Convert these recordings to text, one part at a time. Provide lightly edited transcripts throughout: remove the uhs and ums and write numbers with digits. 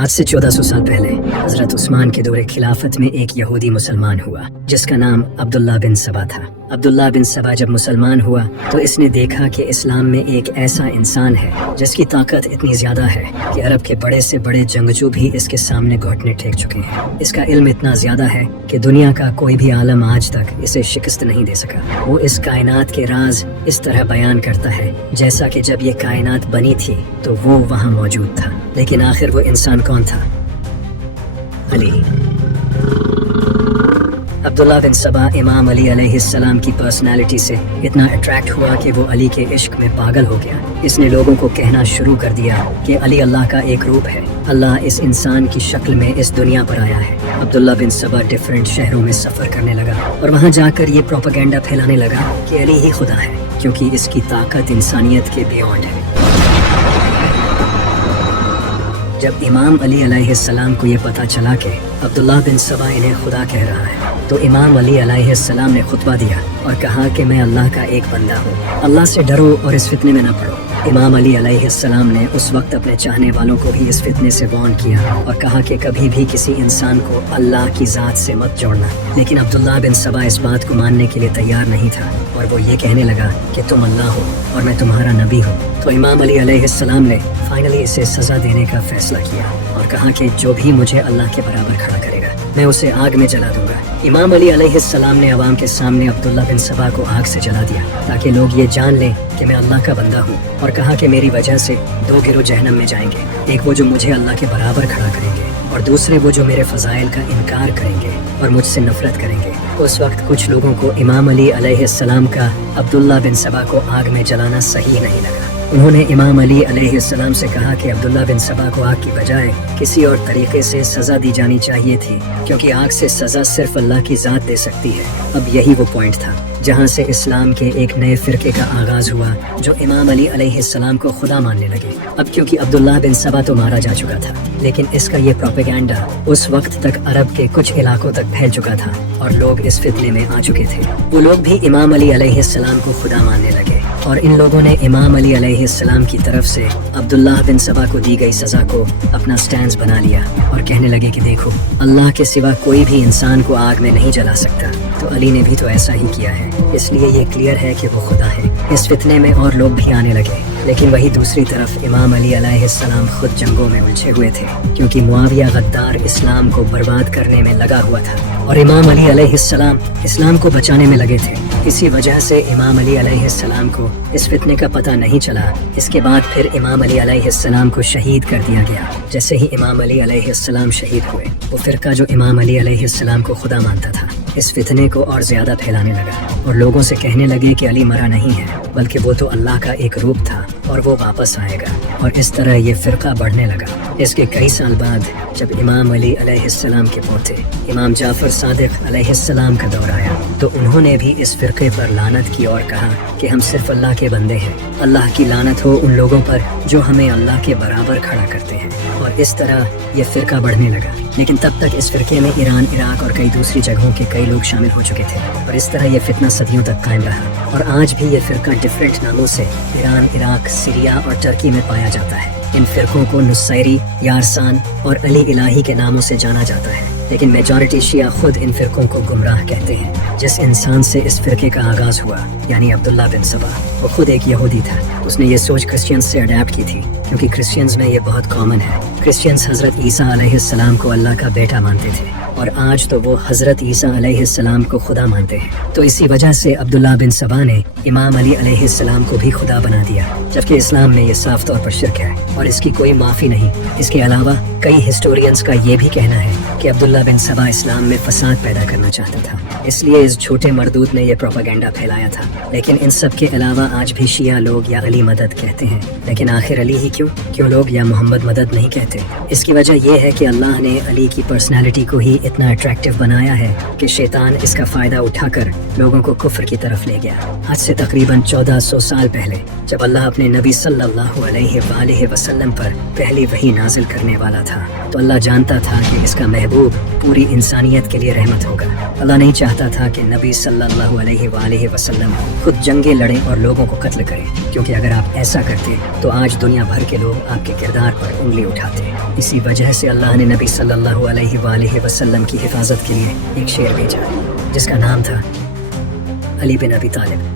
आज से 1400 साल पहले हजरत उस्मान के दौरे खिलाफत में एक यहूदी मुसलमान हुआ जिसका नाम अब्दुल्ला बिन सबा था। अब्दुल्ला बिन सबा जब मुसलमान हुआ तो इसने देखा कि इस्लाम में एक ऐसा इंसान है जिसकी ताकत इतनी ज्यादा है कि अरब के बड़े से बड़े जंगजू भी इसके सामने घुटने टेक चुके हैं। इसका इल्म इतना ज्यादा है कि दुनिया का कोई भी आलम आज तक इसे शिकस्त नहीं दे सका। वो इस कायनात के राज इस तरह बयान करता है जैसा कि जब ये कायनात बनी थी तो वो वहाँ मौजूद था। लेकिन आखिर वो इंसान कौन था? अली। अब्दुल्ला बिन सबा इमाम अली अलैहिस्सलाम की पर्सनालिटी से इतना अट्रैक्ट हुआ कि वो अली के इश्क में पागल हो गया। इसने लोगों को कहना शुरू कर दिया कि अली अल्लाह का एक रूप है, अल्लाह इस इंसान की शक्ल में इस दुनिया पर आया है। अब्दुल्ला बिन सबा डिफरेंट शहरों में सफर करने लगा और वहाँ जाकर ये प्रोपेगेंडा फैलाने लगा कि अली ही खुदा है, क्योंकि इसकी ताकत इंसानियत के बियॉन्ड है। जब इमाम अली अलैहिस्सलाम को ये पता चला कि अब्दुल्ला बिन सबा इन्हें खुदा कह रहा है तो इमाम अली अलैहिस्सलाम ने खुतबा दिया और कहा कि मैं अल्लाह का एक बंदा हूँ, अल्लाह से डरो और इस फितने में न पड़ो। इमाम अली अलैहिस्सलाम ने उस वक्त अपने चाहने वालों को भी इस फितने से वार्न किया और कहा कि कभी भी किसी इंसान को अल्लाह की ज़ात से मत जोड़ना। लेकिन अब्दुल्ला बिन सबा इस बात को मानने के लिए तैयार नहीं था और वो ये कहने लगा कि तुम अल्लाह हो और मैं तुम्हारा नबी हूँ। तो इमाम अली अलैहिस्सलाम ने फाइनली इसे सज़ा देने का फैसला किया और कहा कि जो भी मुझे अल्लाह के बराबर खड़ा करेगा मैं उसे आग में जला दूंगा। इमाम अली अलैहिस्सलाम ने अवाम के सामने अब्दुल्ला बिन सबा को आग से जला दिया ताकि लोग ये जान लें कि मैं अल्लाह का बंदा हूँ, और कहा कि मेरी वजह से दो गिरोह जहन्नम में जाएंगे, एक वो जो मुझे अल्लाह के बराबर खड़ा करेंगे और दूसरे वो जो मेरे फजाइल का इनकार करेंगे और मुझसे नफरत करेंगे। उस वक्त कुछ लोगों को इमाम अली अलैहिस्सलाम का अब्दुल्ला बिन सबा को आग में जलाना सही नहीं लगा। उन्होंने इमाम अली अलैहिस्सलाम से कहा कि अब्दुल्ला बिन सबा को आग की बजाय किसी और तरीके से सज़ा दी जानी चाहिए थी, क्योंकि आग से सज़ा सिर्फ अल्लाह की ज़ात दे सकती है। अब यही वो पॉइंट था जहाँ से इस्लाम के एक नए फ़िरके का आगाज़ हुआ जो इमाम अली अलैहिस्सलाम को खुदा मानने लगे। अब क्योंकि अब्दुल्ला बिन सबा तो मारा जा चुका था, लेकिन इसका ये प्रोपेगेंडा उस वक्त तक अरब के कुछ इलाकों तक फैल चुका था और लोग इस फितने में आ चुके थे। वो लोग भी इमाम अली अलैहिस्सलाम को खुदा मानने लगे और इन लोगों ने इमाम अली अलैहिस्सलाम की तरफ से अब्दुल्ला बिन सबा को दी गई सज़ा को अपना स्टैंड बना लिया और कहने लगे कि देखो, अल्लाह के सिवा कोई भी इंसान को आग में नहीं जला सकता, तो अली ने भी तो ऐसा ही किया है, इसलिए ये क्लियर है कि वो खुदा है। इस फितने में और लोग भी आने लगे, लेकिन वही दूसरी तरफ इमाम अली अलैहिस्सलाम खुद जंगों में उलझे हुए थे, क्योंकि मुआविया गद्दार इस्लाम को बर्बाद करने में लगा हुआ था और इमाम अली अलैहिस्सलाम इस्लाम को बचाने में लगे थे। इसी वजह से इमाम अली अलैहिस्सलाम को इस फितने का पता नहीं चला। इसके बाद फिर इमाम अली अलैहिस्सलाम को शहीद कर दिया गया। जैसे ही इमाम अली अलैहिस्सलाम शहीद हुए, वो फिरका जो इमाम अली अलैहिस्सलाम को खुदा मानता था इस फितने को और ज्यादा फैलाने लगा और लोगों से कहने लगे कि अली मरा नहीं है, बल्कि वो तो अल्लाह का एक रूप था और वो वापस आएगा। और इस तरह ये फिरका बढ़ने लगा। इसके कई साल बाद जब इमाम अली अलैहिस्सलाम के पोते इमाम जाफर सादिक अलैहिस्सलाम का दौर आया तो उन्होंने भी इस फिरके पर लानत की और कहा कि हम सिर्फ अल्लाह के बंदे हैं, अल्लाह की लानत हो उन लोगों पर जो हमें अल्लाह के बराबर खड़ा करते हैं। और इस तरह ये फिरका बढ़ने लगा। लेकिन तब तक इस फिरके में ईरान, इराक और कई दूसरी जगहों के कई लोग शामिल हो चुके थे और इस तरह ये फितना सदियों तक कायम रहा। और आज भी ये फिरका डिफरेंट नामों से ईरान, इराक, सीरिया और टर्की में पाया जाता है। इन फिरकों को नुसैरी, यारसान और अली इलाही के नामों से जाना जाता है, लेकिन मेजॉरिटी शिया खुद इन फिरकों को गुमराह कहते हैं। जिस इंसान से इस फिरके का आगाज हुआ यानी अब्दुल्ला बिन सबा, वो खुद एक यहूदी था। उसने ये सोच क्रिश्चियंस से अडेप्ट की थी, क्योंकि क्रिश्चियंस में ये बहुत कॉमन है। क्रिश्चियंस हजरत ईसा अलैहिस्सलाम को अल्लाह का बेटा मानते थे और आज तो वो हजरत ईसा अलैहिस्सलाम को खुदा मानते हैं। तो इसी वजह से अब्दुल्ला बिन सबा ने इमाम अली अलैहिस्सलाम को भी खुदा बना दिया, जबकि इस्लाम में ये साफ तौर पर शिर्क है और इसकी कोई माफ़ी नहीं। इसके अलावा कई हिस्टोरियंस का ये भी कहना है कि अब्दुल्ला बिन सबा इस्लाम में फसाद पैदा करना चाहता था, इसलिए इस छोटे मरदूत ने यह प्रोपेगेंडा फैलाया था। लेकिन इन सब के अलावा आज भी शिया लोग या अली मदद कहते हैं, लेकिन आखिर अली ही क्यों लोग या मोहम्मद मदद नहीं कहते? इसकी वजह यह है कि अल्लाह ने अली की पर्सनैलिटी को ही इतना अट्रैक्टिव बनाया है कि शैतान इसका फ़ायदा उठाकर लोगों को कुफ्र की तरफ ले गया। आज से तकरीबन 1400 साल पहले जब अल्लाह अपने नबी सल्लल्लाहु अलैहि वसल्लम पर पहली वही नाजिल करने वाला था तो अल्लाह जानता था कि इसका महबूब पूरी इंसानियत के लिए रहमत होगा। अल्लाह नहीं चाहता था कि नबी सल्लल्लाहु अलैहि वसल्लम खुद जंगें लड़ें और लोगों को कत्ल करें, क्योंकि अगर आप ऐसा करते तो आज दुनिया भर के लोग आपके किरदार पर उंगली उठाते। इसी वजह से अल्लाह ने नबी सल्लल्लाहु अलैहि वसल्लम की हिफाजत के लिए एक शेर भेजा जिसका नाम था अली बिन अबी तालिब।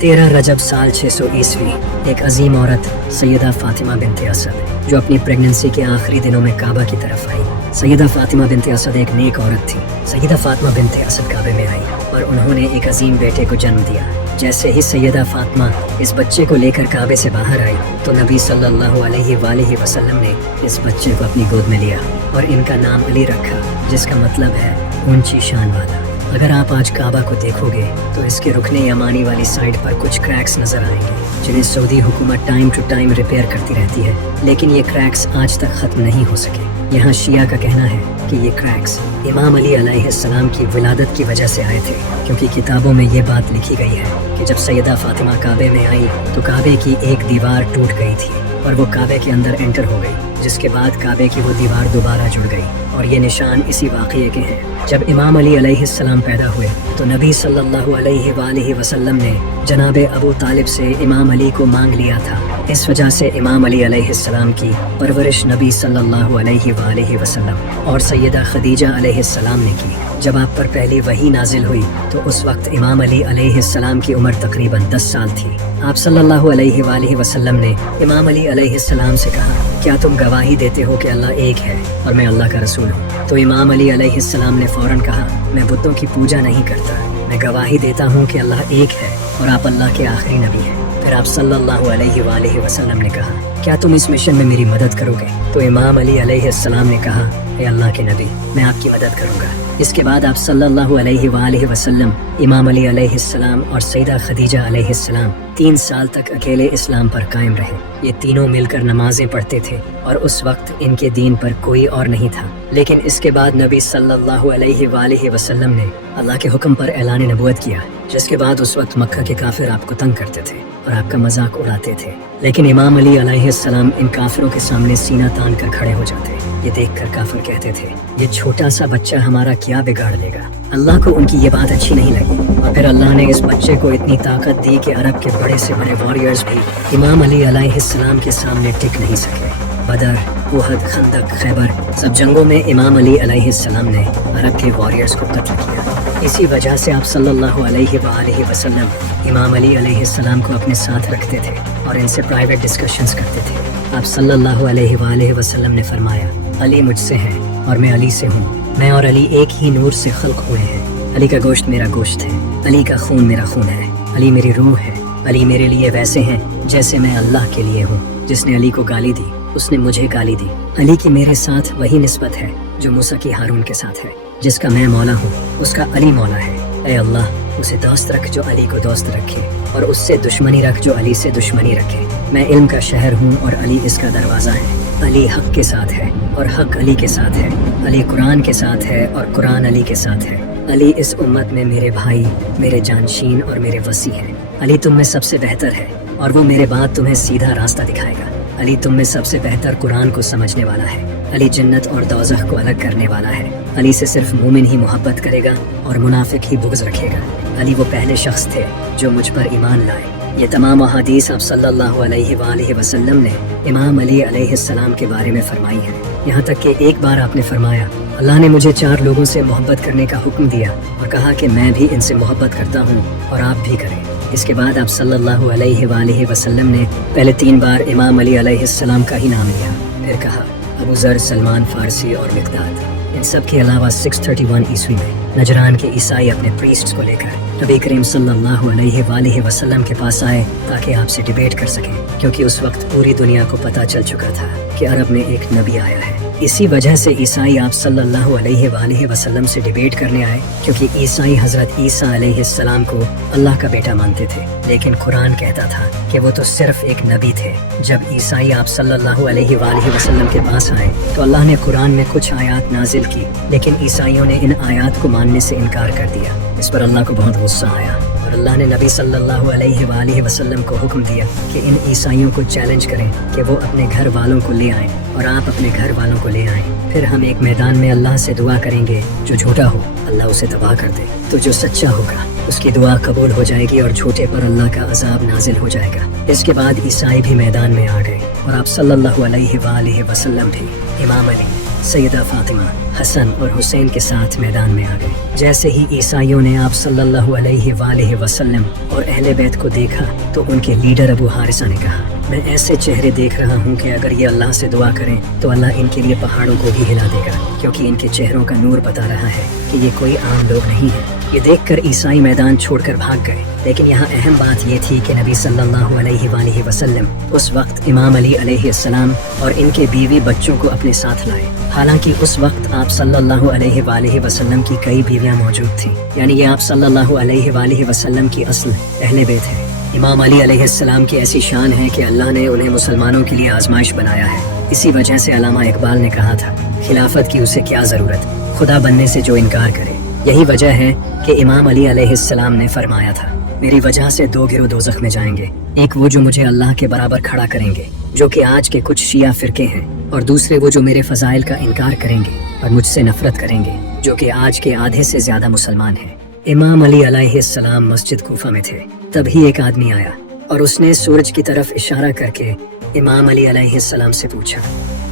13 रजब साल 600 ईस्वी एक अजीम औरत सैयदा फातिमा बिनते असद जो अपनी प्रेगनेंसी के आखिरी दिनों में काबा की तरफ आई। सैयदा फातिमा बिनते असद एक नेक औरत थी। सैयदा फातिमा बिनते असद काबे में आई और उन्होंने एक अजीम बेटे को जन्म दिया। जैसे ही सैयदा फातिमा इस बच्चे को लेकर काबे से बाहर आई तो नबी सल्लल्लाहु अलैहि वसल्लम ने इस बच्चे को अपनी गोद में लिया और इनका नाम अली रखा, जिसका मतलब है ऊंची शान वाला। अगर आप आज काबा को देखोगे तो इसके रुकने यमानी वाली साइड पर कुछ क्रैक्स नजर आएंगे जिन्हें सऊदी हुकूमत टाइम टू टाइम रिपेयर करती रहती है, लेकिन ये क्रैक्स आज तक खत्म नहीं हो सके। यहाँ शिया का कहना है कि ये क्रैक्स इमाम अली अलैहिस्सलाम की विलादत की वजह से आए थे, क्योंकि किताबों में ये बात लिखी गई है कि जब सैयदा फातिमा काबे में आई तो काबे की एक दीवार टूट गई थी और वो काबे के अंदर एंटर हो गई, जिसके बाद काबे की वो दीवार दोबारा जुड़ गई। और ये निशान इसी वाक़ये के हैं। जब इमाम अली अलैहिस्सलाम पैदा हुए तो नबी सल्लल्लाहु अलैहि वसल्लम ने जनाब अबू तालिब से इमाम अली को मांग लिया था। इस वजह से इमाम अली अलैहिस्सलाम की परवरिश नबी सल्लल्लाहु अलैहि वसल्लम और सैयदा खदीजा अलैहिस्सलाम ने की। जब आप पर पहली वही नाजिल हुई तो उस वक्त इमाम अली अलैहिस्सलाम की उम्र तकरीबन 10 साल थी। आप सल्लल्लाहु अलैहि वसल्लम ने इमाम अली अलैहिस्सलाम से कहा, क्या तुम गवाही देते हो कि अल्लाह एक है और मैं अल्लाह का रसूल हूँ? तो इमाम अली अलैहिस्सलाम ने फौरन कहा, मैं बुतों की पूजा नहीं करता, मैं गवाही देता हूँ कि अल्लाह एक है और आप अल्लाह के आखिरी नबी हैं। फिर आप सल्लल्लाहु अलैहि वसल्लम ने कहा, क्या तुम इस मिशन में मेरी मदद करोगे? तो इमाम अली अलैहिस्सलाम ने कहा, ए अल्लाह के नबी, मैं आपकी मदद करूंगा। इसके बाद आप सल्लल्लाहु अलैहि वसल्लम, इमाम अली अलैहिस्सलाम और सैयदा खदीजा अलैहिस्सलाम 3 साल तक अकेले इस्लाम पर कायम रहे। ये तीनों मिलकर नमाजें पढ़ते थे और उस वक्त इनके दीन पर कोई और नहीं था। लेकिन इसके बाद नबी सल्लल्लाहु अलैहि वसल्लम ने अल्लाह के हुक्म पर ऐलान नबूवत किया, जिसके बाद उस वक्त मक्का के काफिर आपको तंग करते थे और आपका मजाक उड़ाते थे। लेकिन इमाम अली अलैहिस्सलाम इन काफिरों के सामने सीना तान कर खड़े हो जाते। ये देखकर काफिर कहते थे, ये छोटा सा बच्चा हमारा क्या बिगाड़ लेगा। अल्लाह को उनकी ये बात अच्छी नहीं लगी और फिर अल्लाह ने इस बच्चे को इतनी ताकत दी कि अरब के बड़े से बड़े वॉरियर्स भी इमाम अली अलैहिस्सलाम के सामने टिक नहीं सके। बदर, उहद, खंदक, खैबर सब जंगों में इमाम अली अलैहिस्सलाम ने अरब के वॉरियर्स को कत्ल किया। इसी वजह से आप सल्लल्लाहु अलैहि वसल्लम इमाम अली अलैहिस्सलाम को अपने साथ रखते थे और इनसे प्राइवेट डिस्कशंस करते थे। आप सल्लल्लाहु अलैहि वसल्लम ने फरमाया, अली मुझसे है और मैं अली से हूँ। मैं और अली एक ही नूर से खल्क हुए हैं। अली का गोश्त मेरा गोश्त है, अली का खून मेरा खून है, अली मेरी रूह है। अली मेरे लिए वैसे हैं जैसे मैं अल्लाह के लिए हूँ। जिसने अली को गाली दी उसने मुझे गाली दी। अली की मेरे साथ वही निस्बत है जो मूसा की हारून के साथ है। जिसका मैं मौला हूँ उसका अली मौला है। ऐ अल्लाह, उसे दोस्त रख जो अली को दोस्त रखे और उससे दुश्मनी रख जो अली से दुश्मनी रखे। मैं इल्म का शहर हूँ और अली इसका दरवाज़ा है। अली हक के साथ है और हक अली के साथ है। अली कुरान के साथ है और कुरान अली के साथ है। अली इस उम्मत में मेरे भाई, मेरे जानशीन और मेरे वसी हैं। अली तुम में सबसे बेहतर है और वो मेरे बाद तुम्हें सीधा रास्ता दिखाएगा। अली तुम में सबसे बेहतर कुरान को समझने वाला है। अली जन्नत और दोज़ख को अलग करने वाला है। अली से सिर्फ मोमिन ही मोहब्बत करेगा और मुनाफिक ही बुग़्ज़ रखेगा। अली वो पहले शख्स थे जो मुझ पर ईमान लाए। ये तमाम अहादीस आप सल्लल्लाहु अलैहि वसल्लम ने इमाम अली अलैहिस्सलाम के बारे में फरमाई हैं। यहाँ तक कि एक बार आपने फरमाया, अल्लाह ने मुझे 4 लोगों से मोहब्बत करने का हुक्म दिया और कहा कि मैं भी इनसे मोहब्बत करता हूँ और आप भी करें। इसके बाद आप सल्लल्लाहु अलैहि वसल्लम ने पहले 3 बार इमाम अली अलैहिस्सलाम का ही नाम लिया। फिर कहा अबू ज़र, सलमान फारसी और मिक़दाद। इन सब के अलावा 631 ईस्वी में नजरान के ईसाई अपने प्रीस्ट्स को लेकर नबी करीम सल्लल्लाहु अलैहि वसल्लम के पास आए ताकि आपसे डिबेट कर सकें, क्योंकि उस वक्त पूरी दुनिया को पता चल चुका था कि अरब में एक नबी आया है। इसी वजह से ईसाई आप सल्लल्लाहु अलैहि वसल्लम से डिबेट करने आए, क्योंकि ईसाई हजरत ईसा अलैहिस्सलाम को अल्लाह का बेटा मानते थे। लेकिन कुरान कहता था कि वो तो सिर्फ एक नबी थे। जब ईसाई आप सल्लल्लाहु अलैहि वसल्लम के पास आए तो अल्लाह ने कुरान में कुछ आयात नाजिल की, लेकिन ईसाइयों ने इन आयात को मानने से इनकार कर दिया। इस पर अल्लाह को बहुत गुस्सा आया और अल्लाह ने नबी सल्लल्लाहु अलैहि वसल्लम को हुक्म दिया कि इन ईसाइयों को चैलेंज करें कि वो अपने घर वालों को ले आएं और आप अपने घर वालों को ले आएं। फिर हम एक मैदान में अल्लाह से दुआ करेंगे, जो झूठा हो अल्लाह उसे तबाह कर दे, तो जो सच्चा होगा उसकी दुआ कबूल हो जाएगी और झूठे पर अल्लाह का अजाब नाजिल हो जाएगा। इसके बाद ईसाई भी मैदान में आ गए और आप सल्लल्लाहु अलैहि वसल्लम भी इमाम अली, सैयदा फातिमा, हसन और हुसैन के साथ मैदान में आ गए। जैसे ही ईसाइयों ने आप सल्लल्लाहु अलैहि वसल्लम और अहले बैत को देखा तो उनके लीडर अबू हारिसा ने कहा, मैं ऐसे चेहरे देख रहा हूँ कि अगर ये अल्लाह से दुआ करें तो अल्लाह इनके लिए पहाड़ों को भी हिला देगा, क्योंकि इनके चेहरों का नूर बता रहा है कि ये कोई आम लोग नहीं है। ये देखकर ईसाई मैदान छोड़कर भाग गए। लेकिन यहाँ अहम बात ये थी कि नबी सल्लल्लाहु अलैहि वसल्लम उस वक्त इमाम अली अलैहिस्सलाम और इनके बीवी बच्चों को अपने साथ लाए। हालांकि उस वक्त आप सल्लल्लाहु अलैहि वसल्लम की कई बीवियां मौजूद थीं, यानी ये आप सल्लल्लाहु अलैहि वसल्लम की असल अहले बैत है। इमाम अली अलैहिस्सलाम की ऐसी शान है कि अल्लाह ने उन्हें मुसलमानों के लिए आजमाइश बनाया है। इसी वजह से अल्लामा इकबाल ने कहा था, खिलाफत की उसे क्या जरूरत, खुदा बनने से जो इनकार करे। यही वजह है कि इमाम अली अलैहिस्सलाम ने फरमाया था, मेरी वजह से दो गिरोह दोज़ख में जाएंगे, एक वो जो मुझे अल्लाह के बराबर खड़ा करेंगे, जो कि आज के कुछ शिया फिरके हैं, और दूसरे वो जो मेरे फजाइल का इनकार करेंगे और मुझसे नफरत करेंगे, जो कि आज के आधे से ज्यादा मुसलमान हैं। इमाम अली अलैहिस्सलाम मस्जिद कूफा में थे, तभी एक आदमी आया और उसने सूरज की तरफ इशारा करके इमाम अली अलैहिस्सलाम से पूछा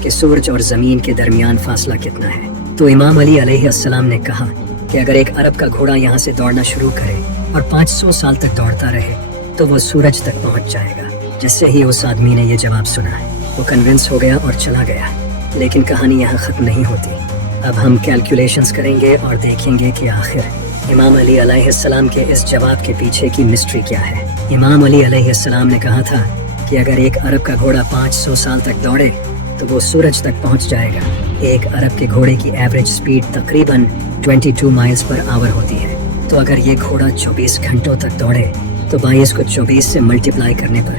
कि सूरज और जमीन के दरमियान फासला कितना है। तो इमाम अली अलैहिस्सलाम ने कहा कि अगर एक अरब का घोड़ा यहाँ से दौड़ना शुरू करे और 500 साल तक दौड़ता रहे तो वो सूरज तक पहुँच जाएगा। जैसे ही उस आदमी ने ये जवाब सुना वो कन्विंस हो गया और चला गया। लेकिन कहानी यहाँ ख़त्म नहीं होती। अब हम कैलकुलेशंस करेंगे और देखेंगे कि आखिर इमाम अली अलैहिस्सलाम के इस जवाब के पीछे की मिस्ट्री क्या है। इमाम अली अलैहिस्सलाम ने कहा था कि अगर एक अरब का घोड़ा 500 साल तक दौड़े तो वो सूरज तक पहुँच जाएगा। एक अरब के घोड़े की एवरेज स्पीड तकरीबन 22 माइल्स पर आवर होती है। तो अगर ये घोड़ा 24 घंटों तक दौड़े तो 22 को 24 से मल्टीप्लाई करने पर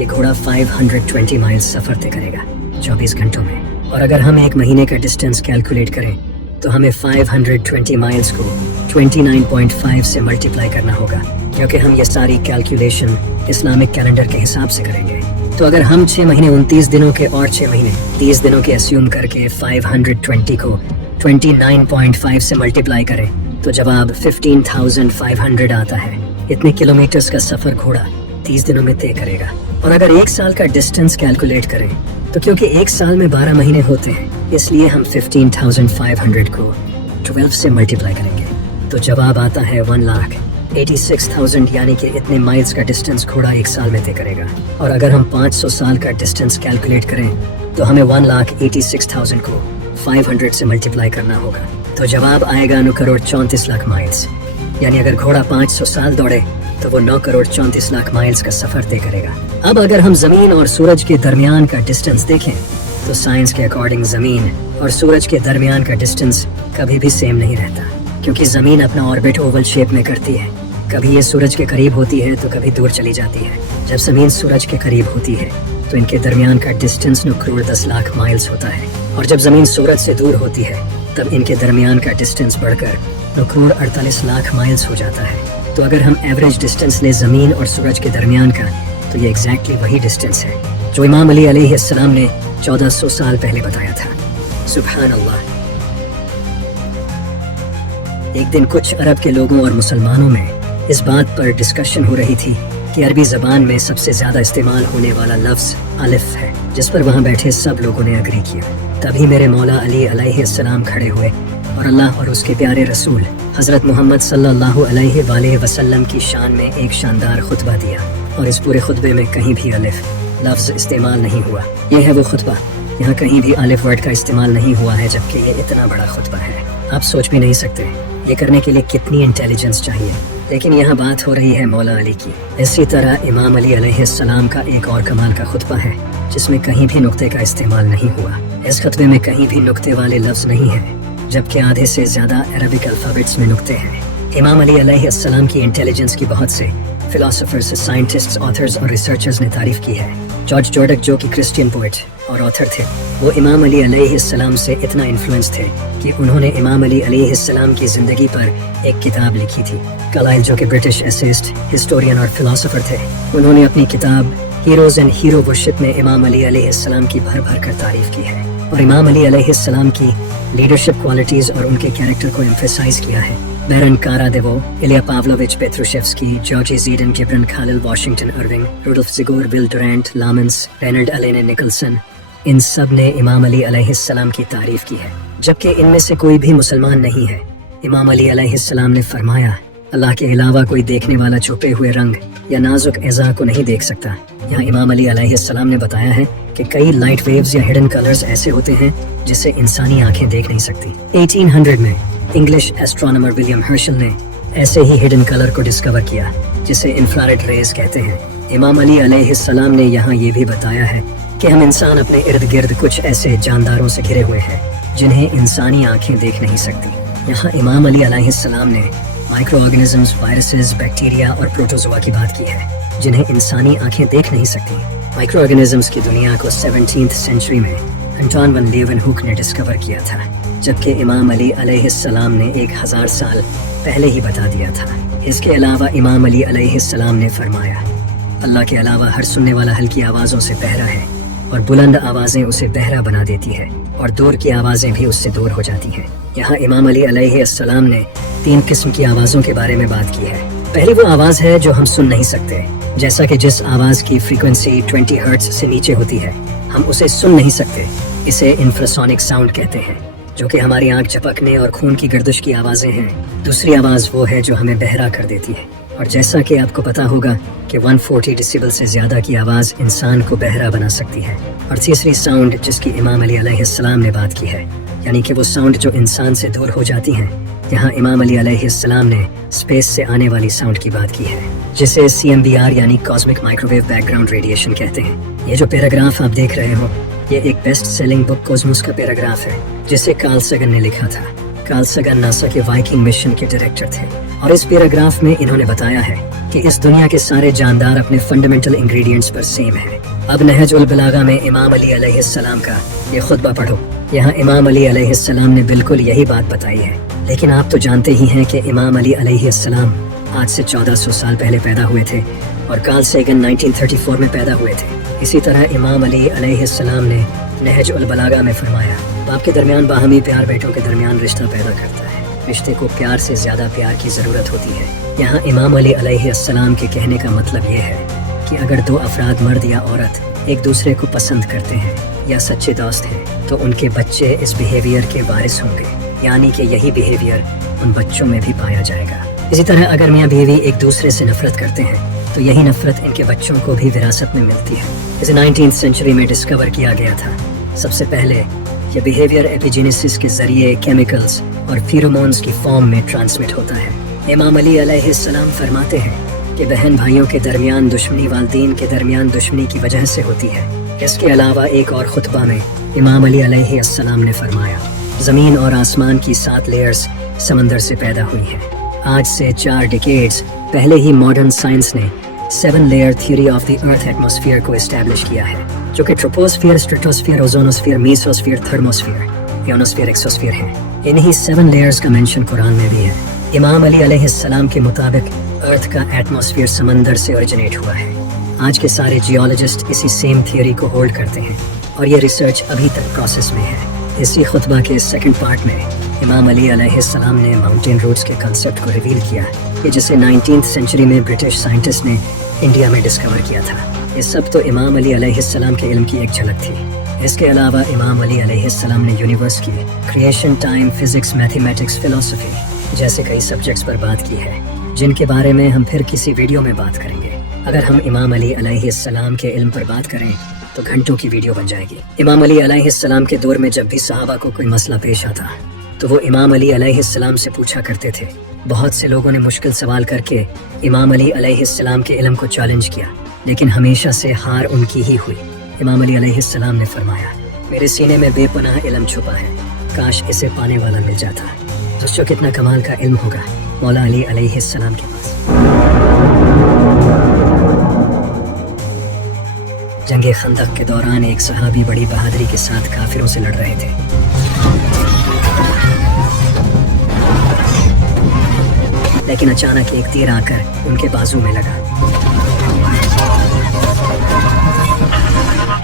ये घोड़ा 520 माइल्स सफ़र तय करेगा 24 घंटों में। और अगर हम एक महीने का डिस्टेंस कैलकुलेट करें तो हमें 520 माइल्स को 29.5 से मल्टीप्लाई करना होगा, क्योंकि हम ये सारी कैलकुलेशन इस्लामिक कैलेंडर के हिसाब से करेंगे। तो अगर हम 6 महीने 29 दिनों के और 6 महीने 30 दिनों के अस्यूम करके 520 को 29.5 से मल्टीप्लाई करें तो जवाब 15,500 आता है। इतने किलोमीटर्स का सफ़र घोड़ा 30 दिनों में तय करेगा। और अगर एक साल का डिस्टेंस कैलकुलेट करें तो क्योंकि एक साल में 12 महीने होते हैं, इसलिए हम 15,500 को 12 से मल्टीप्लाई करेंगे तो जवाब आता है 1,86,000, यानी कि इतने माइल्स का डिस्टेंस घोड़ा एक साल में तय करेगा। और अगर हम 500 साल का डिस्टेंस कैलकुलेट करें तो हमें 1,86,000 को 500 से मल्टीप्लाई करना होगा तो जवाब आएगा 9,34,00,000 माइल्स। यानी अगर घोड़ा 500 साल दौड़े तो वो 9,34,00,000 माइल्स का सफर तय करेगा। अब अगर हम जमीन और सूरज के दरमियान का डिस्टेंस देखें तो साइंस के अकॉर्डिंग जमीन और सूरज के दरमियान का डिस्टेंस कभी भी सेम नहीं रहता, क्योंकि जमीन अपना ऑर्बिट ओवल शेप में करती है। कभी ये सूरज के करीब होती है तो कभी दूर चली जाती है। जब जमीन सूरज के करीब होती है तो इनके दरमियान का डिस्टेंस 9,10,00,000 माइल्स होता है, और जब जमीन सूरज से दूर होती है तब इनके दरमियान का डिस्टेंस बढ़कर 9,48,00,000 माइल्स हो जाता है। तो अगर हम एवरेज डिस्टेंस ले जमीन और सूरज के दरमियान का तो ये एग्जैक्टली वही डिस्टेंस है जो इमाम अली अलैहिस्सलाम ने 1400 साल पहले बताया था। सुभान अल्लाह। एक दिन कुछ अरब के लोगों और मुसलमानों में इस बात पर डिस्कशन हो रही थी कि अरबी ज़बान में सबसे ज़्यादा इस्तेमाल होने वाला लफ्ज़ अलिफ है, जिस पर वहाँ बैठे सब लोगों ने अग्री किया। तभी मेरे मौला अली अलैहिस्सलाम खड़े हुए और अल्लाह और उसके प्यारे रसूल हज़रत मोहम्मद सल्लल्लाहु अलैहि वसल्लम की शान में एक शानदार खुतबा दिया, और इस पूरे खुतबे में कहीं भी अलिफ लफ्ज़ इस्तेमाल नहीं हुआ। यह है वो खुतबा, यहाँ कहीं भी अलिफ वर्ड का इस्तेमाल नहीं हुआ है, जबकि ये इतना बड़ा खुतबा है। आप सोच भी नहीं सकते ये करने के लिए कितनी इंटेलिजेंस चाहिए। लेकिन यहाँ बात हो रही है मौला अली की। इसी तरह इमाम अली अलैहिस्सलाम का एक और कमाल का खुतबा है जिसमें कहीं भी नुक्ते का इस्तेमाल नहीं हुआ। इस खुतबे में कहीं भी नुक्ते वाले लफ्ज़ नहीं है, जबकि आधे से ज़्यादा अरबिक अल्फ़ाबेट्स में नुक्ते हैं। इमाम अली अलैहिस्सलाम की इंटेलिजेंस की बहुत से फिलोसोफर्स, साइंटिस्ट्स, ऑथर्स और रिसर्चर्स ने तारीफ की है। जॉर्ज जोर्डक जो कि क्रिश्चियन पोइट और ऑथर थे, वो इमाम अली अलैहिस्सलाम से इतना इन्फ्लुएंस थे कि उन्होंने इमाम अली अलैहिस्सलाम की ज़िंदगी पर एक किताब लिखी थी। कार्लाइल जो कि ब्रिटिश एसेइस्ट, हिस्टोरियन और फिलोसोफर थे, उन्होंने अपनी किताब हीरोज एंड हीरो वर्शिप में इमाम अली अलैहिस्सलाम की भर भर कर तारीफ की है और इमाम अली अलैहिस्सलाम की लीडरशिप क्वालिटीज़ और उनके कैरेक्टर को एम्फेसाइज किया है। Baron Carra de Vaux, Ilya Pavlovich Petrushevsky, Jurji Zaidan Gibran, Khalil Washington Irving, Rudolf ज़िगोर, Will Durant, Lammens, Reynold Alleyne Nicholson, इन सब ने इमाम अली अलैहिस्सलाम की तारीफ की है, जबकि इनमें से कोई भी मुसलमान नहीं है। इमाम अली अलैहिस्सलाम ने फरमाया, अल्लाह के अलावा कोई देखने वाला छुपे हुए रंग या नाजुक एज़ा को नहीं देख सकता। यहाँ इमाम अली अलैहिस्सलाम ने बताया है कि कई लाइट वेव्स या हिडन कलर्स ऐसे होते हैं जिसे इंसानी आंखें देख नहीं सकती। 1800 में इंग्लिश एस्ट्रोनॉमर विलियम हर्शल ने ऐसे ही हिडन कलर को डिस्कवर किया जिसे इंफ्रारेड रेज कहते हैं। इमाम अली अलैहिस्सलाम ने यहाँ ये भी बताया है कि हम इंसान अपने इर्द गिर्द कुछ ऐसे जानदारों से घिरे हुए हैं जिन्हें इंसानी आंखें देख नहीं सकती। यहाँ इमाम अली अलैहिस्सलाम ने माइक्रो ऑर्गेनिजम्स, वायरसेस, बैक्टीरिया और प्रोटोजोआ की बात की है जिन्हें इंसानी आंखें देख नहीं सकती। माइक्रो ऑर्गेनिजम्स की दुनिया को 17th सेंचुरी में एंटोन वन लीeuwenhoek ने डिस्कवर किया था, जबकि इमाम अली अलैहिस्सलाम ने 1000 साल पहले ही बता दिया था। इसके अलावा इमाम अली अलैहिस्सलाम ने फरमाया, अल्लाह के अलावा हर सुनने वाला हल्की आवाज़ों से बहरा है और बुलंद आवाज़ें उसे बहरा बना देती है और दूर की आवाज़ें भी उससे दूर हो जाती हैं। यहाँ इमाम अली अलैहिस्सलाम ने 3 किस्म की आवाज़ों के बारे में बात की है। पहली वो आवाज़ है जो हम सुन नहीं सकते, जैसा कि जिस आवाज़ की फ्रीक्वेंसी 20 हर्ट्ज से नीचे होती है हम उसे सुन नहीं सकते। इसे इंफ्रासोनिक साउंड कहते हैं, जो कि हमारी आंख झपकने और खून की गर्दिश की आवाज़ें हैं। दूसरी आवाज़ वो है जो हमें बहरा कर देती है, और जैसा कि आपको पता होगा कि 140 डेसिबल से ज़्यादा की आवाज़ इंसान को बहरा बना सकती है। और तीसरी साउंड जिसकी इमाम अली अलैहिस्सलाम ने बात की है, यानी कि वो साउंड जो इंसान से दूर हो जाती हैं। यहाँ इमाम अली अलैहिस्सलाम ने स्पेस से आने वाली साउंड की बात की है, जिसे CMBR यानी कॉस्मिक माइक्रोवेव बैकग्राउंड रेडिएशन कहते हैं। ये जो पैराग्राफ आप देख रहे हो, ये एक बेस्ट सेलिंग बुक कोस्मोस का पैराग्राफ है जिसे कार्ल सगन ने लिखा था। कार्ल सगन नासा के वाइकिंग मिशन के डायरेक्टर थे और इस पैराग्राफ में इन्होंने बताया है कि इस दुनिया के सारे जानदार अपने फंडामेंटल इंग्रेडिएंट्स पर सेम है। अब नहज उल बलागा में इमाम अली अलैहिस्सलाम का ये खुतबा पढ़ो। यहाँ इमाम अली अलैहिस्सलाम ने बिल्कुल यही बात बताई है, लेकिन आप तो जानते ही हैं कि इमाम अली अलैहिस्सलाम आज से 1400 साल पहले पैदा हुए थे और कार्ल सगन 1934 में पैदा हुए थे। इसी तरह इमाम अली अलैहिस्सलाम ने नहज उल बलागा में फरमाया, बाप के दरमियान बाहमी प्यार बेटों के दरमियान रिश्ता पैदा करता है। रिश्ते को प्यार से ज्यादा प्यार की जरूरत होती है। यहाँ इमाम अली अलैहिस्सलाम के कहने का मतलब ये है कि अगर 2 अफराद मर्द या औरत एक दूसरे को पसंद करते हैं या सच्चे दोस्त हैं, तो उनके बच्चे इस बिहेवियर के वारिस होंगे, यानी कि यही बिहेवियर उन बच्चों में भी पाया जाएगा। इसी तरह अगर मियाँ बीवी एक दूसरे से नफरत करते हैं तो यही नफरत इनके बच्चों को भी विरासत में मिलती है। इसे 19th सेंचुरी में डिस्कवर किया गया था। सबसे पहले ये बिहेवियर एपिजेनेसिस के जरिए केमिकल्स और फेरोमोन्स की फॉर्म में ट्रांसमिट होता है। इमाम अली अलैहिस्सलाम फरमाते हैं कि बहन भाइयों के दरमियान दुश्मनी वालिदैन के दरमियान दुश्मनी की वजह से होती है। इसके अलावा एक और खुतबा में इमाम अली अलैहिस्सलाम ने फरमाया, ज़मीन और आसमान की 7 लेयर्स समंदर से पैदा हुई हैं। आज से 4 डिकेड्स पहले ही मॉडर्न साइंस ने 7 layer theory of the earth atmosphere को एस्टैब्लिश किया है, जो कि troposphere, stratosphere, ozonosphere, mesosphere, thermosphere, ionosphere, exosphere हैं। इन्हीं 7 लेयर्स का मेंशन कुरान में भी है। इमाम अली अलैहिस्सलाम के मुताबिक अर्थ का एटमॉस्फेयर समंदर से ओरिजिनेट हुआ है। आज के सारे जियोलॉजिस्ट इसी सेम थियोरी को होल्ड करते हैं और ये रिसर्च अभी तक प्रोसेस में है। इसी खुतबा के सेकंड पार्ट में इमाम अली अलैहिस्सलाम ने माउंटेन रूट्स के कंसेप्ट को रिवील किया, ये जिसे 19th सेंचुरी में ब्रिटिश साइंटिस्ट ने इंडिया में डिस्कवर किया था। ये सब तो इमाम अली अलैहिस्सलाम के इल्म की एक झलक थी। इसके अलावा इमाम अली अलैहिस्सलाम ने यूनिवर्स की creation, time, physics, mathematics, philosophy जैसे कई सब्जेक्ट्स पर बात की है, जिनके बारे में हम फिर किसी वीडियो में बात करेंगे। अगर हम इमाम अली अलैहिस्सलाम के इल्म पर बात करें तो घंटों की वीडियो बन जाएगी। इमाम अली अलैहिस्सलाम के दौर में जब भी सहाबा को कोई मसला पेश आता तो वो इमाम अली अलैहिस्सलाम से पूछा करते थे। बहुत से लोगों ने मुश्किल सवाल करके इमाम अली अलैहिस्सलाम के इल्म को चैलेंज किया, लेकिन हमेशा से हार उनकी ही हुई। इमाम अली अलैहिस्सलाम ने फरमाया, मेरे सीने में बेपनाह इल्म छुपा है, काश इसे पाने वाला मिल जाता। दोस्तों, कितना कमाल का इल्म होगा मौला अली अलैहिस्सलाम के पास। जंग खंदक के दौरान एक सहाबी बड़ी बहादुरी के साथ काफिरों से लड़ रहे थे। लेकिन अचानक एक तीर आकर उनके बाजू में लगा।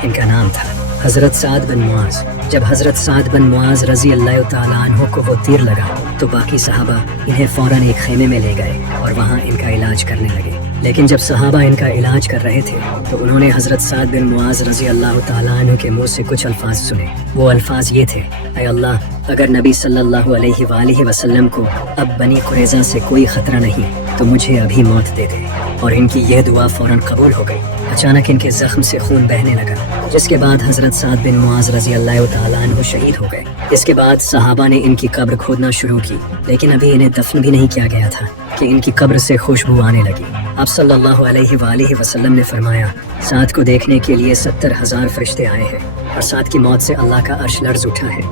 इनका नाम था हजरत साद बिन मुआज। जब हजरत साद बिन मुआज रजी अल्लाह तआला अन्हु को वो तीर लगा तो बाकी सहाबा इन्हें फौरन एक खेमे में ले गए और वहाँ इनका इलाज करने लगे। लेकिन जब सहाबा इनका इलाज कर रहे थे तो उन्होंने हजरत साद बिन मुआज रजी अल्लाह तआला अन्हु के मुंह से कुछ अल्फाज सुने। वो अल्फाज ये थे, ऐ अल्लाह, अगर नबी सल्लल्लाहु अलैहि वसल्लम को अब बनी कुरैज़ा से कोई खतरा नहीं तो मुझे अभी मौत दे दे। और इनकी यह दुआ फौरन कबूल हो गई। अचानक इनके जख्म से खून बहने लगा, जिसके बाद हजरत साद बिन मुआज रजी अल्लाह तआला अन्हु शहीद हो गए। इसके बाद सहाबा ने इनकी कब्र खोदना शुरू की, लेकिन अभी इन्हें दफन भी नहीं किया गया था कि इनकी कब्र से खुशबू आने लगी। आप सल्लल्लाहु अलैहि वसल्लम ने फरमाया, साद को देखने के लिए 70,000 फरिश्ते आए हैं और साद की मौत से अल्लाह का अर्श लर्ज़ उठा है।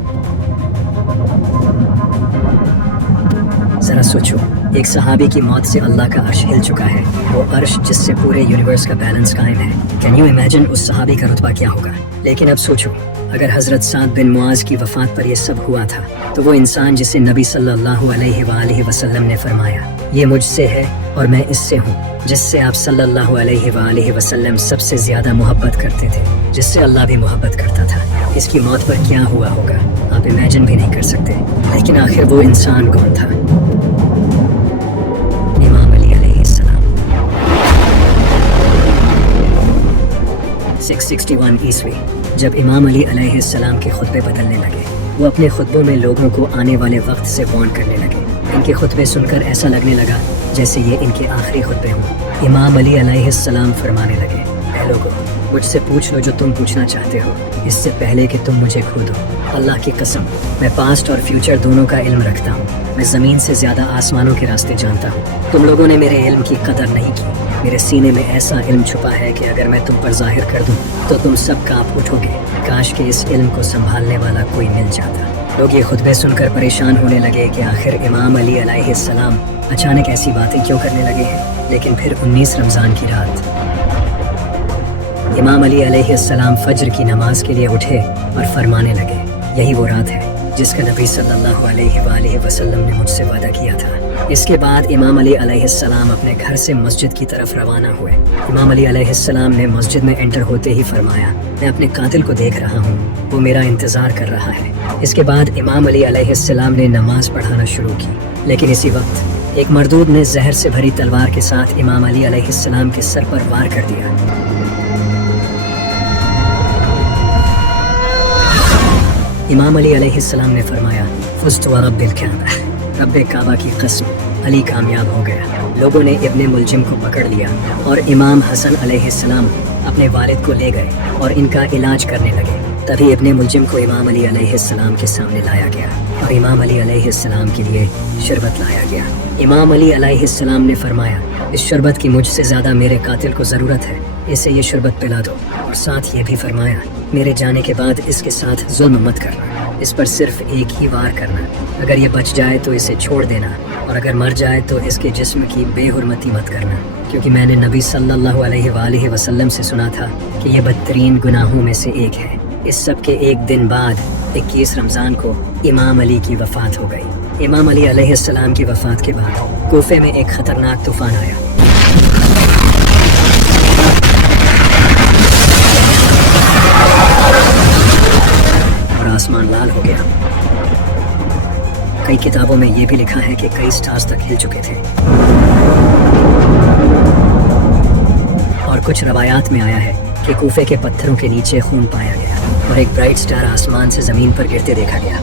जरा सोचो, एक सहाबी की मौत से अल्लाह का अर्श हिल चुका है, वो अर्श जिससे पूरे यूनिवर्स का बैलेंस कायम है। कैन यू इमेजिन उस सहाबी का रुतबा क्या होगा। लेकिन अब सोचो, अगर हजरत साद बिन मुआज की वफात पर यह सब हुआ था तो वो इंसान जिसे नबी सल्लल्लाहु अलैहि वसल्लम ने फरमाया, ये मुझसे है और मैं इससे हूँ, जिससे आप सल्लल्लाहु अलैहि वसल्लम सबसे ज्यादा मोहब्बत करते थे, जिससे अल्लाह भी मोहब्बत करता था, इसकी मौत पर क्या हुआ होगा आप इमेजिन भी नहीं कर सकते। लेकिन आखिर वो इंसान कौन था? इमाम अली अलैहिस्सलाम। 661 ईस्वी जब इमाम अली अलैहिस्सलाम के खुतबे बदलने लगे, वो अपने खुतबों में लोगों को आने वाले वक्त से वार्न करने लगे। इनके खुतबे सुनकर ऐसा लगने लगा जैसे ये इनके आखिरी खुतबे हों। इमाम अली अलैहिस्सलाम फरमाने लगे, ऐ लोगों, मुझसे पूछ लो जो तुम पूछना चाहते हो, इससे पहले कि तुम मुझे खो दो। अल्लाह की कसम, मैं पास्ट और फ्यूचर दोनों का इल्म रखता हूँ। मैं ज़मीन से ज़्यादा आसमानों के रास्ते जानता हूँ। तुम लोगों ने मेरे इल्म की कदर नहीं की। मेरे सीने में ऐसा इल्म छुपा है कि अगर मैं तुम पर जाहिर कर दूँ तो तुम सब कांप उठोगे। काश कि इस इल्म को संभालने वाला कोई मिल जाता। लोग ये खुतबे सुनकर परेशान होने लगे कि आखिर इमाम अली अलैहिस्सलाम अचानक ऐसी बातें क्यों करने लगे हैं। लेकिन फिर 19 रमज़ान की रात इमाम अली अलैहिस्सलाम फज्र की नमाज के लिए उठे और फरमाने लगे, यही वो रात है जिसका नबी सल्लल्लाहु अलैहि वसल्लम ने मुझसे वादा किया था। इसके बाद इमाम अली अलैहिस्सलाम अपने घर से मस्जिद की तरफ रवाना हुए। इमाम अली अलैहिस्सलाम ने मस्जिद में एंटर होते ही फरमाया, मैं अपने कातिल को देख रहा हूँ, वो मेरा इंतज़ार कर रहा है। इसके बाद इमाम अली अलैहिस्सलाम ने नमाज पढ़ाना शुरू की। लेकिन इसी वक्त एक मरदूद ने जहर से भरी तलवार के साथ इमाम अली अलैहिस्सलाम के सर पर वार कर दिया। इमाम अली अलैहिस्सलाम ने फरमाया, फुज़्तु व रब्बिल काबा, रब्बे काबा की कसम, अली कामयाब हो गया। लोगों ने इब्ने मुलजिम को पकड़ लिया और इमाम हसन अलैहिस्सलाम अपने वालिद को ले गए और इनका इलाज करने लगे। तभी इब्ने मुलजिम को इमाम अली अलैहिस्सलाम के सामने लाया गया और इमाम अली अलैहिस्सलाम के लिए शरबत लाया गया। इमाम अली अलैहिस्सलाम ने फरमाया, इस शरबत की मुझसे ज़्यादा मेरे कातिल को ज़रूरत है, इसे ये शरबत पिला दो। और साथ ये भी फरमाया, मेरे जाने के बाद इसके साथ जुल्म मत करना, इस पर सिर्फ एक ही वार करना। अगर ये बच जाए तो इसे छोड़ देना और अगर मर जाए तो इसके जिस्म की बेहुरमती मत करना, क्योंकि मैंने नबी सल्लल्लाहु अलैहि वसल्लम से सुना था कि ये बदतरीन गुनाहों में से एक है। इस सब के एक दिन बाद 21 रमज़ान को इमाम अली की वफ़ात हो गई। इमाम अली अलैहिस्सलाम की वफ़ात के बाद कूफे में एक ख़तरनाक तूफ़ान आया। और आसमान लाल हो गया। कई किताबों में ये भी लिखा है कि कई स्टार्स तक हिल चुके थे। और कुछ रवायात में आया है कि कूफे के पत्थरों के नीचे खून पाया गया और एक ब्राइट स्टार आसमान से ज़मीन पर गिरते देखा गया।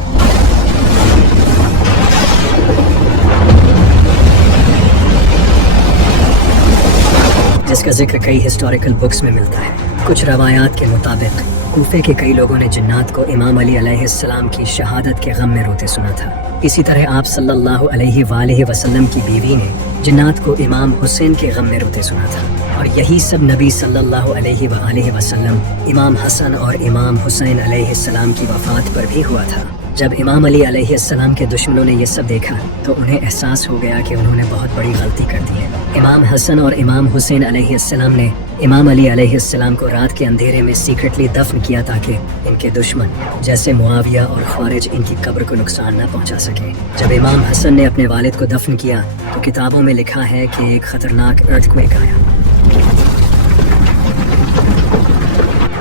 जिसका जिक्र कई हिस्टोरिकल बुक्स में मिलता है। कुछ रवायात के मुताबिक कूफे के कई लोगों ने जिन्नात को इमाम अली अलैहिस्सलाम की शहादत के गम में रोते सुना था। इसी तरह आप सल्लल्लाहु अलैहि वसल्लम की बीवी ने जिन्नात को इमाम हुसैन के गम में रोते सुना था। और यही सब नबी सल्लल्लाहु अलैहि वसल्लम, इमाम हसन और इमाम हुसैन अलैहिस्सलाम की वफ़ात पर भी हुआ था। جب امام علی علیہ السلام کے دشمنوں نے یہ سب دیکھا تو انہیں احساس ہو گیا کہ انہوں نے بہت بڑی غلطی کر دی ہے۔ امام حسن اور امام حسین علیہ السلام نے امام علی علیہ السلام کو رات کے اندھیرے میں سیکرٹلی دفن کیا تاکہ ان کے دشمن جیسے معاویہ اور خوارج ان کی قبر کو نقصان نہ پہنچا سکے۔ جب امام حسن نے اپنے والد کو دفن کیا تو کتابوں میں لکھا ہے کہ ایک خطرناک ارتھکویک آیا۔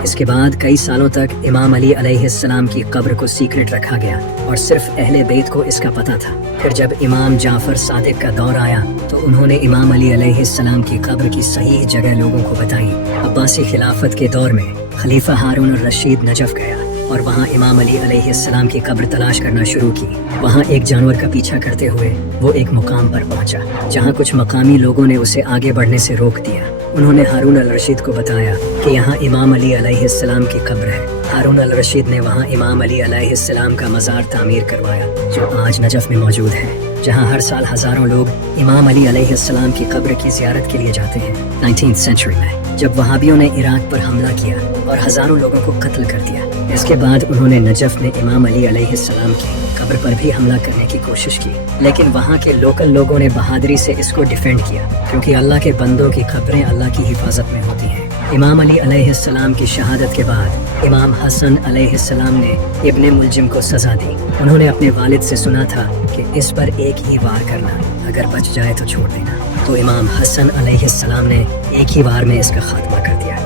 اس کے بعد کئی سالوں تک امام علی علیہ السلام کی قبر کو سیکرٹ رکھا گیا اور صرف اہل بیت کو اس کا پتہ تھا۔ پھر جب امام جعفر صادق کا دور آیا تو انہوں نے امام علی علیہ السلام کی قبر کی صحیح جگہ لوگوں کو بتائی۔ عباسی خلافت کے دور میں خلیفہ ہارون الرشید نجف گیا اور وہاں امام علی علیہ السلام کی قبر تلاش کرنا شروع کی۔ وہاں ایک جانور کا پیچھا کرتے ہوئے وہ ایک مقام پر پہنچا جہاں کچھ مقامی لوگوں نے اسے آگے بڑھنے سے روک دیا۔ انہوں نے ہارون الرشید کو بتایا کہ یہاں امام علی علیہ السلام کی قبر ہے۔ ہارون الرشید نے وہاں امام علی علیہ السلام کا مزار تعمیر کروایا جو آج نجف میں موجود ہے، جہاں ہر سال ہزاروں لوگ امام علی علیہ السلام کی قبر کی زیارت کے لیے جاتے ہیں۔ 19th century میں جب وہابیوں نے عراق پر حملہ کیا اور ہزاروں لوگوں کو قتل کر دیا، اس کے بعد انہوں نے نجف میں امام علی علیہ السلام کی قبر پر بھی حملہ کرنے کی کوشش کی، لیکن وہاں کے لوکل لوگوں نے بہادری سے اس کو ڈیفینڈ کیا کیونکہ اللہ کے بندوں کی قبریں اللہ کی حفاظت میں ہوتی ہیں۔ امام علی علیہ السلام کی شہادت کے بعد امام حسن علیہ السلام نے ابن ملجم کو سزا دی۔ انہوں نے اپنے والد سے سنا تھا کہ اس پر ایک ہی وار کرنا، اگر بچ جائے تو چھوڑ دینا، تو امام حسن علیہ السلام نے ایک ہی وار میں اس کا خاتمہ کر دیا۔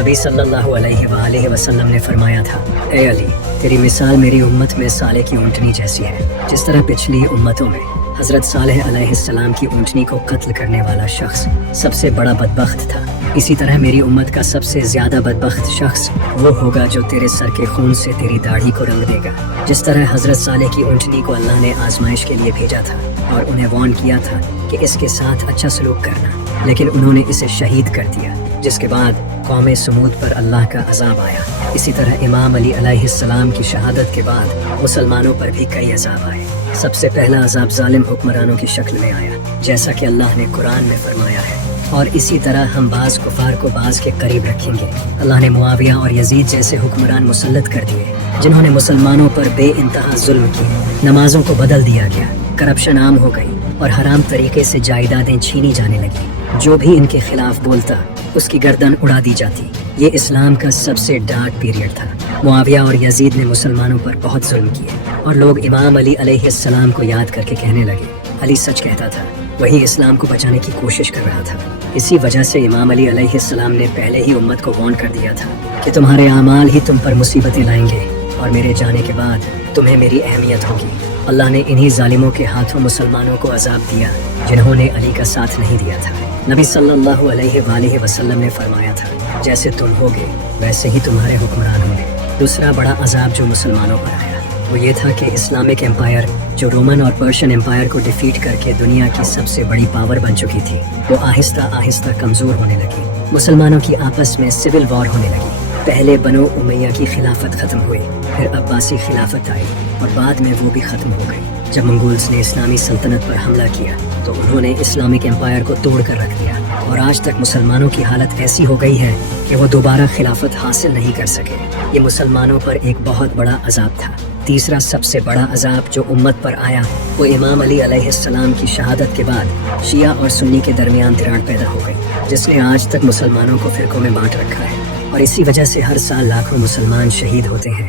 نبی صلی اللہ علیہ وآلہ وسلم نے فرمایا تھا، اے علی، تیری مثال میری امت میں سالے کی اونٹنی جیسی ہے۔ جس طرح پچھلی امتوں میں حضرت صالح علیہ السلام کی اونٹنی کو قتل کرنے والا شخص سب سے بڑا بدبخت تھا، اسی طرح میری امت کا سب سے زیادہ بدبخت شخص وہ ہوگا جو تیرے سر کے خون سے تیری داڑھی کو رنگ دے گا۔ جس طرح حضرت صالح کی اونٹنی کو اللہ نے آزمائش کے لیے بھیجا تھا اور انہیں وارن کیا تھا کہ اس کے ساتھ اچھا سلوک کرنا، لیکن انہوں نے اسے شہید کر دیا، جس کے بعد قوم سمود پر اللہ کا عذاب آیا۔ اسی طرح امام علی علیہ السلام کی شہادت کے بعد مسلمانوں پر بھی کئی عذاب آئے۔ سب سے پہلا عذاب ظالم حکمرانوں کی شکل میں آیا، جیسا کہ اللہ نے قرآن میں فرمایا ہے، اور اسی طرح ہم بعض کفار کو بعض کے قریب رکھیں گے۔ اللہ نے معاویہ اور یزید جیسے حکمران مسلط کر دیے جنہوں نے مسلمانوں پر بے انتہا ظلم کیے۔ نمازوں کو بدل دیا گیا، کرپشن عام ہو گئی اور حرام طریقے سے جائیدادیں چھینی جانے لگی۔ جو بھی ان کے خلاف بولتا اس کی گردن اڑا دی جاتی۔ یہ اسلام کا سب سے ڈارک پیریڈ تھا۔ معاویہ اور یزید نے مسلمانوں پر بہت ظلم کیے اور لوگ امام علی علیہ السلام کو یاد کر کے کہنے لگے، علی سچ کہتا تھا، وہی اسلام کو بچانے کی کوشش کر رہا تھا۔ اسی وجہ سے امام علی علیہ السلام نے پہلے ہی امت کو وارن کر دیا تھا کہ تمہارے اعمال ہی تم پر مصیبتیں لائیں گے اور میرے جانے کے بعد تمہیں میری اہمیت ہوگی۔ اللہ نے انہی ظالموں کے ہاتھوں مسلمانوں کو عذاب دیا جنہوں نے علی کا ساتھ نہیں دیا تھا۔ نبی صلی اللہ علیہ وآلہ وسلم نے فرمایا تھا، جیسے تم ہوگے ویسے ہی تمہارے حکمران ہوں گے۔ دوسرا بڑا عذاب جو مسلمانوں پر آیا وہ یہ تھا کہ اسلامک امپائر جو رومن اور پرشین امپائر کو ڈیفیٹ کر کے دنیا کی سب سے بڑی پاور بن چکی تھی، وہ آہستہ آہستہ کمزور ہونے لگی۔ مسلمانوں کی آپس میں سول وار ہونے لگی۔ پہلے بنو امیہ کی خلافت ختم ہوئی، پھر عباسی خلافت آئی اور بعد میں وہ بھی ختم ہو گئی۔ جب منگولز نے اسلامی سلطنت پر حملہ کیا تو انہوں نے اسلامک امپائر کو توڑ کر رکھ دیا اور آج تک مسلمانوں کی حالت ایسی ہو گئی ہے کہ وہ دوبارہ خلافت حاصل نہیں کر سکے۔ یہ مسلمانوں پر ایک بہت بڑا عذاب تھا۔ تیسرا سب سے بڑا عذاب جو امت پر آیا وہ امام علی علیہ السلام کی شہادت کے بعد شیعہ اور سنی کے درمیان تراڑ پیدا ہو گئی، جس نے آج تک مسلمانوں کو فرقوں میں بانٹ رکھا ہے، اور اسی وجہ سے ہر سال لاکھوں مسلمان شہید ہوتے ہیں۔